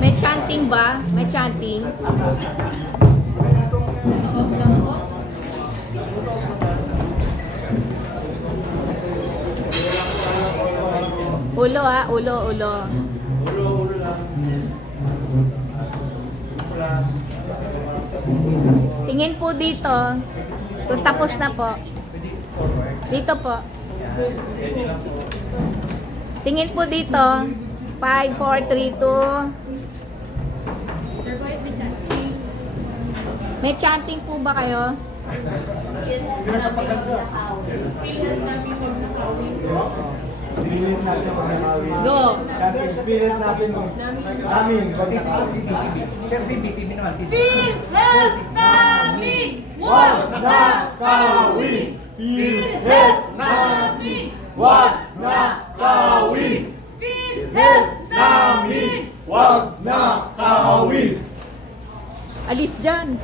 May chanting ba? May chanting? Ulo ulo, ulo. Ulo lang. Tingin po dito. Kung tapos na po. Dito po. Tingin po dito. 5, 4, 3, 2. May chanting po ba kayo? Spirit natin magkakawin. Go! Chanting spirit natin namin magkakawin. PhilHealth namin! Wag na kawin! PhilHealth namin! Wag na kawin! PhilHealth namin! Wag na kawin! Alis dyan!